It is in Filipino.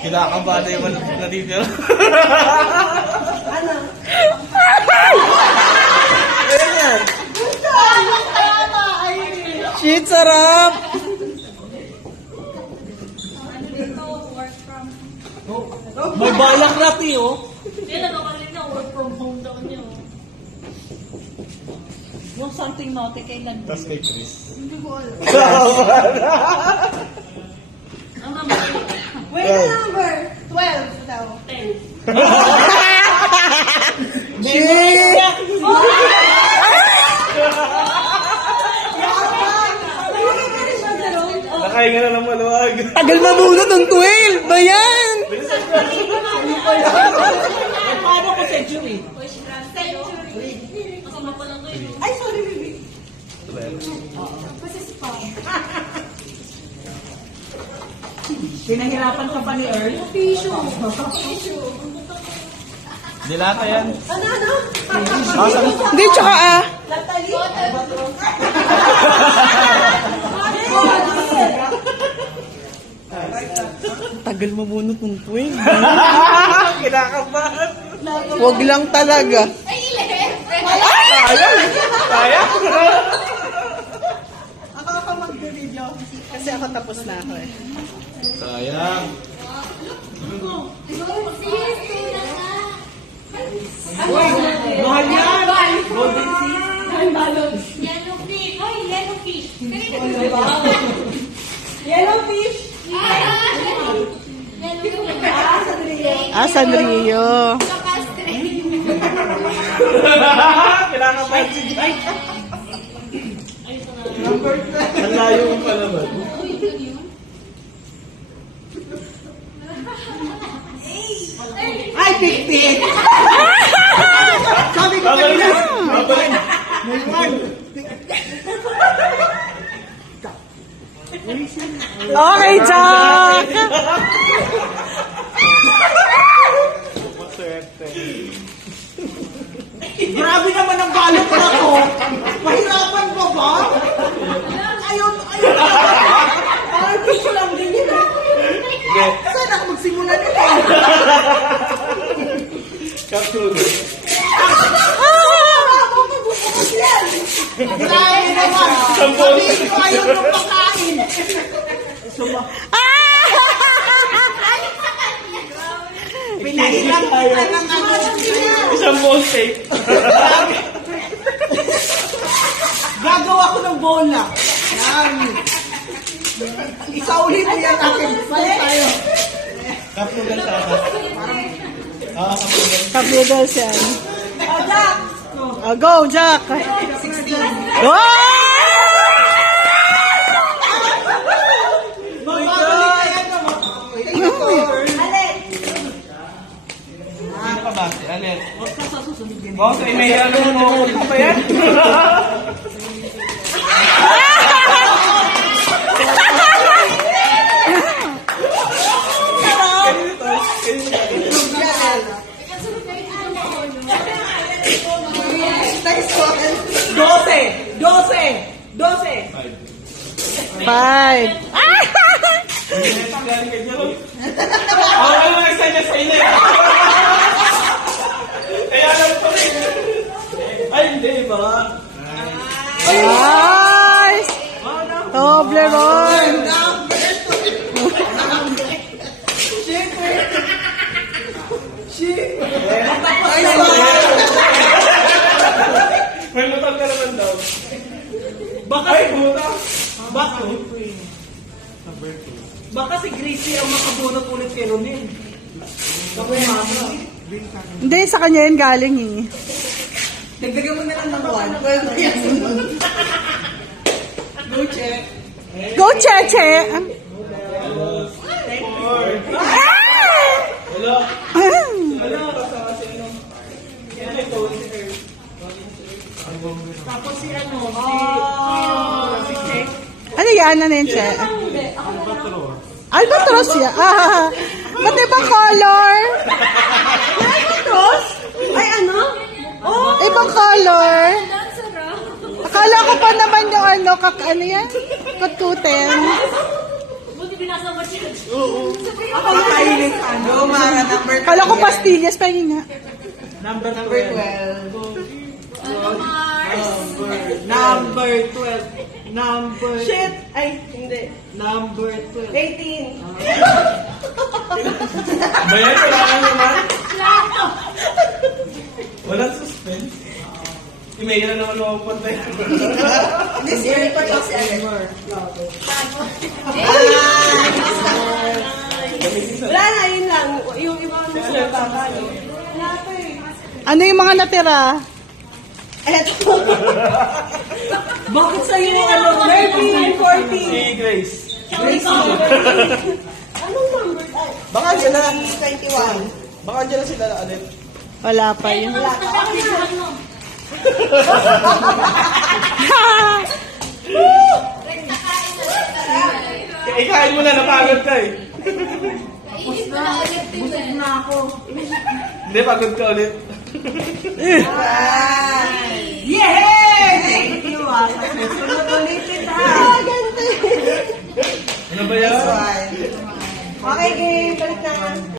Kinakabada yung malapit na dito. Ano? Ayan yan. Shit, sarap! May balak rati, oh. Hindi, nagkakalit na work from home daw niyo. Yung something naughty kay Nagbi. Tapos kay Chris. Hindi ko alam. Ang number? Wait, the number! 12 daw. 10. Shit! Nakahinga na ng maluwag. Tagal na muna ng 12! Ba yan? Paano ko century? Century. Kasama pa lang kayo. Ay, sorry, baby. Pinahirapan ka pa ni Earl? Tissue. Dilata yan. Ano? Hindi, tsaka Latali? Tagal mo muna ng 12. Kinakabahan. Huwag lang talaga. Kaya? Ako mag-video kasi ako tapos na ako eh. Sayang. Mahal yan! Golden Sea? Yellow fish. Ay, yellow fish. Yellow fish? Yellow Sanrio. Kinakabahan si Jai. Ang layo mo pa naman. Ay, pipit! Sabi ko Babalik kanina. na. Babalik na. Okay, Jack! Maswerte. Grabe naman ang balot na ko. Mahirapan ko ba? Ayun. Parang piso lang din yun. Hindi. Saan ako magsimula nito? Capsule. Grabe naman. Sabihin ko ayaw ng pagkain. Pinahilan kita ng ano. Isang ball tape. Gagawa ko ng bola. Yan. Isauli mo yan akin. Balik tayo. Capsule sa atas. Capsule. Cup noodles yan. Oh, Jack! Go, Jack! 16. Go! Sino pa ba? Si Alet. Boss, ay may ano mo pa yan? Five. Galing ka dyan. Ano nagsanya sa inyo? Kaya lang ito rin. Ay, hindi ba? Nice! Toblerone! May matang ka naman daw. Baka, Ay, puta. baka si Gracie ang makabunot ulit kay Ronel. Hindi, sa kanya yun galing eh. Dagdagan mo na lang ng 1. Go check. Go, Cheche! Hello. Tapos si ano, si Check. Ano yan? Ano yun, Che? Albatros yan. Ba't ibang color? Albatros? Ay ano? Oh! Ibang color. Akala ko pa naman yung ano yan? Kutkutin. Buti Buti binasa mo siya. Ako mahilig ano, Mara, number 12. Kala ko pastillas pa yun nga. Number 12. Number 12. Number... Shit! Ay, hindi. Number 12. 18. Bayan, kailangan naman. Walang suspense. May na naman mapupunta yan. This year pa lang si Alex. Wala na, yun lang. Yung iba mo sila babalo. Wala pa eh. Ano yung mga natira? Eto. Bakit sa'yo ano? 13, 14. Si Grace. Anong number? Ay, Baka dyan na. 21. Baka dyan na sila ulit. Wala pa yun. Wala pa. Ikain mo na, napagod ka eh. Busog na ako. Hindi, pagod ka ulit. Yay! Thank you, ah. Susunod ulit kita. Ano ba yan? Okay, game. Balik na.